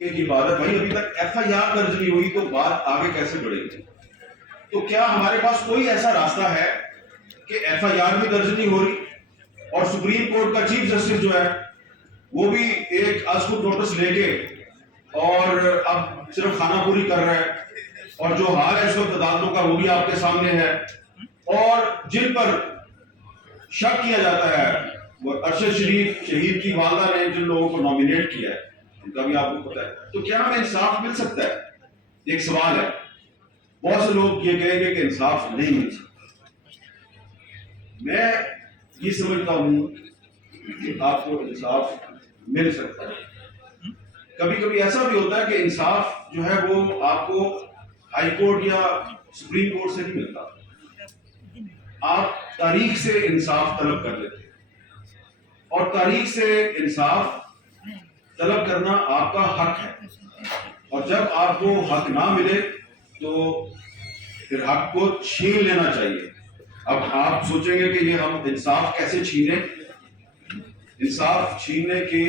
کی بات ہے بھائی، ابھی تک ایف آئی آر درج نہیں ہوئی تو بات آگے کیسے بڑھے گی؟ تو کیا ہمارے پاس کوئی ایسا راستہ ہے کہ ایف آئی آر بھی درج نہیں ہو رہی اور سپریم کورٹ کا چیف جسٹس جو ہے وہ بھی ایک ازخود نوٹس لے کے اور اب صرف خانہ پوری کر رہا ہے، اور جو حال ہے اس وقت عدالتوں کا وہ بھی آپ کے سامنے ہے، اور جن پر شک کیا جاتا ہے وہ ارشد شریف شہید کی والدہ نے جن لوگوں کو نامینیٹ کیا ہے ان کا بھی آپ کو پتا ہے، تو کیا ہمیں انصاف مل سکتا ہے؟ ایک سوال ہے۔ بہت سے لوگ یہ کہیں گے کہ انصاف نہیں مل سکتا۔ میں یہ سمجھتا ہوں کہ آپ کو انصاف مل سکتا ہے۔ کبھی کبھی ایسا بھی ہوتا ہے کہ انصاف جو ہے وہ آپ کو ہائی کورٹ یا سپریم کورٹ سے نہیں ملتا، آپ تاریخ سے انصاف طلب کر لیتے ہیں، اور تاریخ سے انصاف طلب کرنا آپ کا حق ہے، اور جب آپ کو حق نہ ملے تو پھر حق کو چھین لینا چاہیے۔ اب آپ سوچیں گے کہ یہ ہم انصاف کیسے چھینیں؟ انصاف چھیننے کے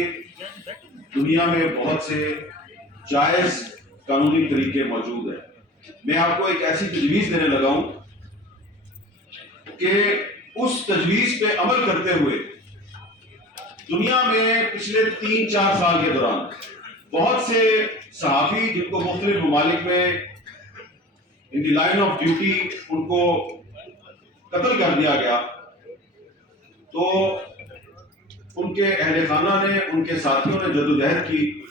دنیا میں بہت سے جائز قانونی طریقے موجود ہیں۔ میں آپ کو ایک ایسی تجویز دینے لگا ہوں کہ اس تجویز پہ عمل کرتے ہوئے دنیا میں پچھلے 3-4 سال کے دوران بہت سے صحافی جن کو مختلف ممالک میں ان دی لائن آف ڈیوٹی ان کو قتل کر دیا گیا، تو ان کے اہل خانہ نے، ان کے ساتھیوں نے جدوجہد کی،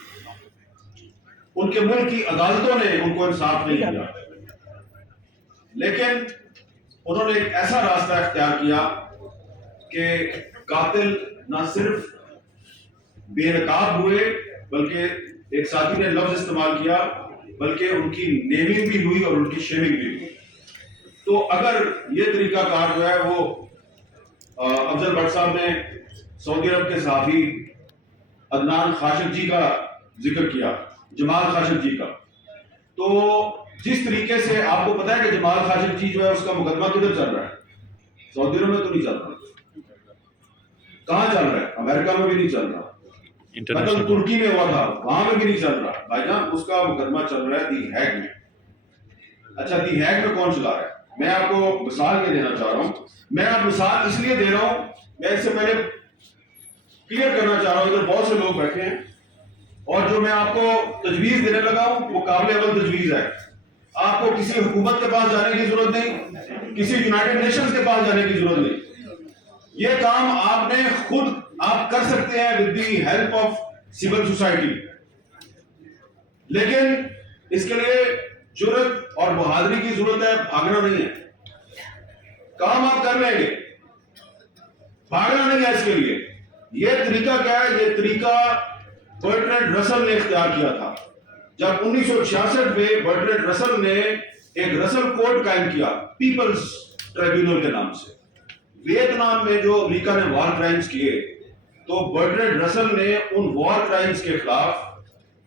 ان کے ملک کی عدالتوں نے ان کو انصاف نہیں دیا، لیکن انہوں نے ایک ایسا راستہ اختیار کیا کہ قاتل نہ صرف بے نقاب ہوئے بلکہ ایک ساتھی نے لفظ استعمال کیا بلکہ ان کی نیمنگ بھی ہوئی اور ان کی شیمنگ بھی ہوئی۔ تو اگر یہ طریقہ کار جو ہے وہ افضل بٹ صاحب نے سعودی عرب کے صحافی عدنان خاشقجی کا ذکر کیا، جمال خاشقجی کا، تو جس طریقے سے آپ کو پتا ہے کہ جمال خاشقجی جو ہے اس کا مقدمہ کدھر چل رہا ہے؟ سعودی عرب میں تو نہیں چل رہا۔ کہاں چل رہا ہے؟ امریکہ میں بھی نہیں چل رہا، قتل ترکی میں ہوا تھا وہاں میں بھی نہیں چل رہا بھائی جان، اس کا مقدمہ چل رہا ہے دی ہیگ میں۔ اچھا، دی ہیگ میں کون چلا رہا ہے؟ میں آپ کو مثال یہ دینا چاہ رہا ہوں، میں آپ مثال اس لیے دے رہا ہوں، میں اس سے پہلے کلیئر کرنا چاہ رہا ہوں، ادھر بہت سے لوگ بیٹھے ہیں اور جو میں آپ کو تجویز دینے لگا ہوں وہ قابل عمل تجویز ہے۔ آپ کو کسی حکومت کے پاس جانے کی ضرورت نہیں، کسی یونائٹڈ نیشنز کے پاس جانے کی ضرورت نہیں، یہ کام آپ نے خود آپ کر سکتے ہیں with the help of civil society, لیکن اس کے لیے جرأت اور بہادری کی ضرورت ہے، بھاگنا نہیں ہے۔ کام آپ کر لیں گے، بھاگنا نہیں ہے اس کے لیے۔ یہ طریقہ کیا ہے؟ یہ طریقہ برٹرینڈ رسل نے اختیار کیا تھا جب 1966 میں برٹرینڈ رسل نے ایک رسل کوڈ قائم کیا پیپلز ٹریبیونل کے نام سے۔ ویتنام میں جو امریکہ نے وار کرائمز کیے تو برٹرینڈ رسل نے ان وار کرائمز کے خلاف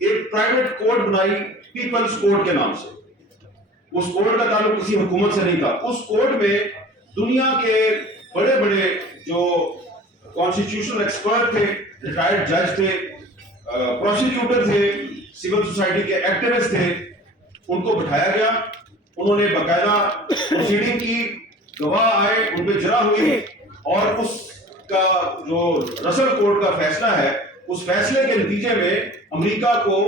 ایک پرائیویٹ کوڈ بنائی پیپلز کوڈ کے نام سے۔ اس کوڈ کا تعلق کسی حکومت سے نہیں تھا، اس کوڈ میں دنیا کے بڑے بڑے جو کانسٹیٹیوشنل ایکسپرٹ تھے، ریٹائرڈ جج تھے، پروسیکیوٹر تھے، سول سوسائٹی کے ایکٹیوسٹ تھے، ان کو بٹھایا گیا، انہوں نے باقاعدہ پروسیڈنگ کی، گواہ آئے، ان پہ جرح ہوئی، اور اس کا جو رسل کوڈ کا فیصلہ ہے اس فیصلے کے نتیجے میں امریکہ کو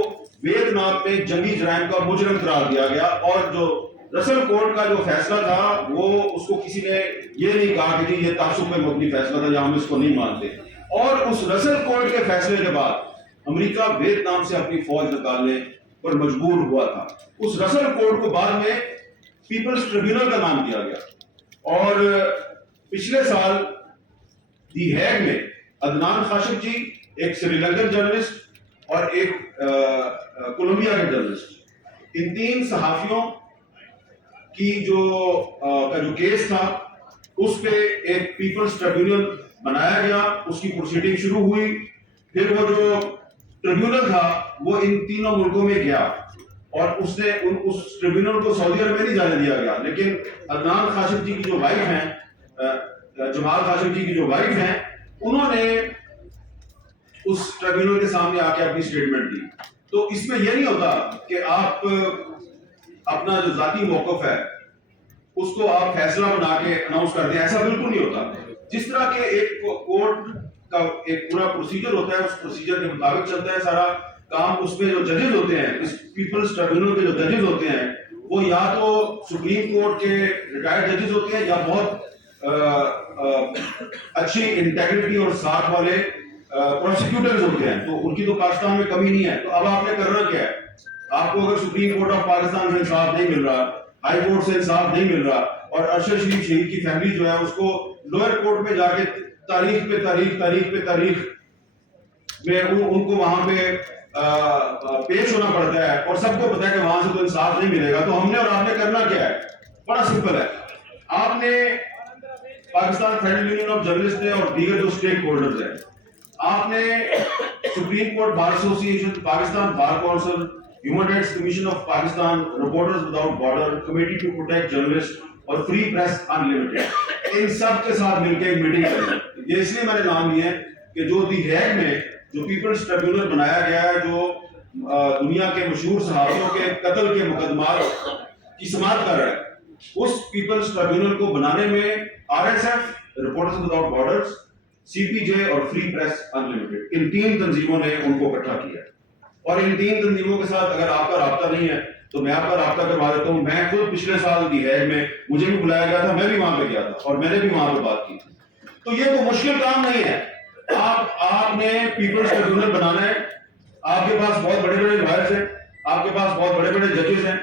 ویتنام میں جنگی جرائم کا مجرم قرار دیا گیا، اور جو رسل کوڈ کا جو فیصلہ تھا وہ اس کو کسی نے یہ نہیں کہا کہ جی یہ تعصب پہ مبنی فیصلہ تھا یا ہم اس کو نہیں مانتے، اور اس رسل کوڈ کے فیصلے کے بعد امریکہ ویتنام سے اپنی فوج نکالنے پر مجبور ہوا تھا۔ اس رسل کوڈ کو بعد میں پیپلز ٹریبیونل کا نام دیا گیا، اور پچھلے سال دی ہیگ میں عدنان خاشقجی، ایک سری لنکن جرنلسٹ اور ایک کولمبیا کے جرنلسٹ، ان 3 صحافیوں کی جو کیس تھا اس پہ ایک پیپلز ٹریبیونل بنایا گیا، اس کی پروسیڈنگ شروع ہوئی، پھر وہ جو ٹریبیونل تھا وہ ان تینوں ملکوں میں گیا، اور اس نے اس ٹریبیونل کو سعودی عرب میں نہیں جانے دیا گیا، لیکن عدنان خاشقجی کی جو وائف ہیں، جمال خاشقجی کی جو وائف ہیں، انہوں نے اس ٹریبیونل کے سامنے آ کے اپنی سٹیٹمنٹ دی۔ تو اس میں یہ نہیں ہوتا کہ آپ اپنا جو ذاتی موقف ہے اس کو آپ فیصلہ بنا کے اناؤنس کر دیں، ایسا بالکل نہیں ہوتا. جس طرح کے ایک کورٹ کا ایک پورا پروسیجر ہوتا ہے، اس پروسیجر کے مطابق چلتا ہے سارا کام. اس میں جو ججز ہوتے ہیں، اس پیپلز ٹریبیونل کے جو ججز ہوتے ہیں، وہ یا تو سپریم کورٹ کے ریٹائرڈ ججز ہوتے ہیں یا بہت اچھی انٹیگریٹی اور ساتھ والے پروسیکیوٹرز ہوتے ہیں. تو ان کی تو پاکستان میں کمی نہیں ہے. تو اب آپ نے کرنا کیا ہے؟ آپ کو اگر سپریم کورٹ آف پاکستان سے انصاف نہیں مل رہا، ہائی کورٹ سے انصاف نہیں مل رہا، اور ارشد شریف شہید کی فیملی جو ہے اس کو لوئر کورٹ میں جا کے تاریخ پہ تاریخ میں ان کو وہاں پہ پیش ہونا پڑتا ہے، اور سب کو پتا ہے کہ وہاں سے تو انصاف نہیں ملے گا. تو ہم نے اور آپ نے کرنا کیا ہے؟ بڑا سمپل ہے. آپ نے Pakistan federal union of journalist ہے اور دیگر جو اسٹیک ہولڈرز ہیں، آپ نے supreme court bar association, Pakistan bar council, human rights commission of Pakistan, reporters without border, committee to protect journalist اور فری پریس ان لمیٹڈ، ان سب کے ساتھ مل کے ایک میٹنگ کریں. یہ اس لیے میں نے نام لیا ہے کہ جو دی ہیگ میں جو پیپلز ٹریبیونل بنایا گیا ہے، جو دنیا کے مشہور صحافیوں کے قتل کے مقدمات کی سماعت کر رہا ہے، اس پیپلز ٹریبیونل کو بنانے میں R S F, reporters without borders, C P J اور فری پریس ان لمیٹڈ، ان 3 تنظیموں نے ان کو اکٹھا کیا. اور ان 3 تنظیموں کے ساتھ اگر آپ کا رابطہ نہیں ہے تو میں آپ کا رابطہ کروا دیتا ہوں. میں خود پچھلے سال دی ہیگ میں مجھے بھی بلایا گیا تھا، میں بھی وہاں پہ گیا تھا اور میں نے بھی وہاں پہ بات کی. تو یہ کوئی مشکل کام نہیں ہے. آپ نے پیپلز ٹریبیونل بنانا ہے. آپ کے پاس بہت بڑے بڑے لائرز ہیں، آپ کے پاس بہت بڑے بڑے ججز ہیں،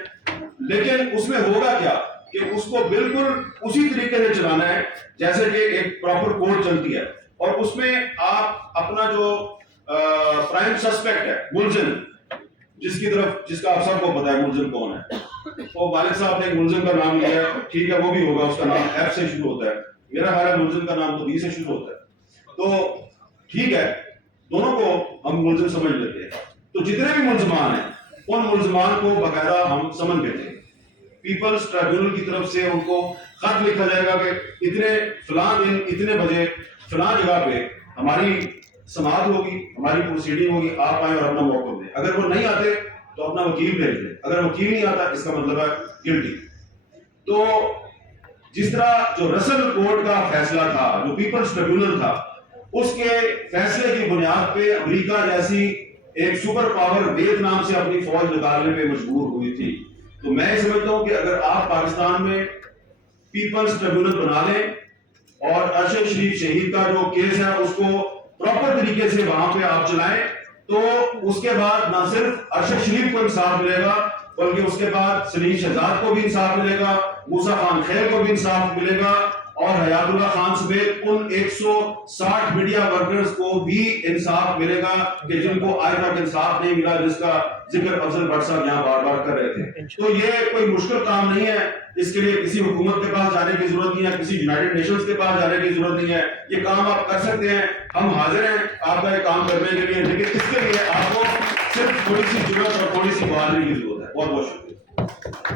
لیکن اس میں ہوگا کیا کہ اس کو بالکل اسی طریقے سے چلانا ہے جیسے کہ ایک پراپر کورٹ چلتی ہے. اور اس میں آپ اپنا جو پرائم سسپیکٹ ہے، ملزم، جس کا آپ سب کو پتا ہے ملزم کون ہے. وہ والد صاحب نے ایک ملزم کا نام لیا ہے، ٹھیک ہے، وہ بھی ہوگا، اس کا نام ایف سے شروع ہوتا ہے. میرا خیال ہے ملزم کا نام تو بی سے شروع ہوتا ہے. تو ٹھیک ہے، دونوں کو ہم ملزم سمجھ لیتے ہیں. تو جتنے بھی ملزمان ہیں ان ملزمان کو باقاعدہ ہم سمن دیتے ہیں. پیپلز ٹریبیونل کی طرف سے ان کو خط لکھا جائے گا کہ اتنے فلاں دن اتنے بجے فلاں جگہ پہ ہماری سماعت ہوگی، ہماری پروسیڈنگ ہوگی، آپ آئیں اور اپنا موقف دیں. اگر وہ نہیں آتے تو اپنا وکیل بھیج دیں. اگر وکیل نہیں آتا اس کا مطلب ہے گلٹی. تو جس طرح جو رسل کورٹ کا فیصلہ تھا، جو پیپلز ٹریبیونل تھا، اس کے فیصلے کی بنیاد پہ امریکہ جیسی ایک سپر پاور ویتنام سے اپنی فوج نکالنے پہ مجبور ہوئی تھی. تو میں سمجھتا ہوں کہ اگر آپ پاکستان میں پیپلز ٹریبیونل بنا لیں اور ارشد شریف شہید کا جو کیس ہے اس کو پراپر طریقے سے وہاں پہ آپ چلائیں، تو اس کے بعد نہ صرف ارشد شریف کو انصاف ملے گا بلکہ اس کے بعد سلیم شہزاد کو بھی انصاف ملے گا، موسیٰ خان خیل کو بھی انصاف ملے گا، اور حیات اللہ خان سمیت ان 160 میڈیا ورکرز کو بھی انصاف ملے گا کہ جن کو آج تک انصاف نہیں ملا، جس کا ذکر افضل بٹ صاحب یہاں بار بار کر رہے تھے. تو یہ کوئی مشکل کام نہیں ہے. اس کے لیے کسی حکومت کے پاس جانے کی ضرورت نہیں ہے، کسی یونائٹڈ نیشنز کے پاس جانے کی ضرورت نہیں ہے. یہ کام آپ کر سکتے ہیں. ہم حاضر ہیں آپ کا یہ کام کرنے کے لیے، لیکن اس کے لیے آپ کو صرف تھوڑی سی جرأت اور تھوڑی سی بہادری کی ضرورت ہے. بہت بہت شکریہ.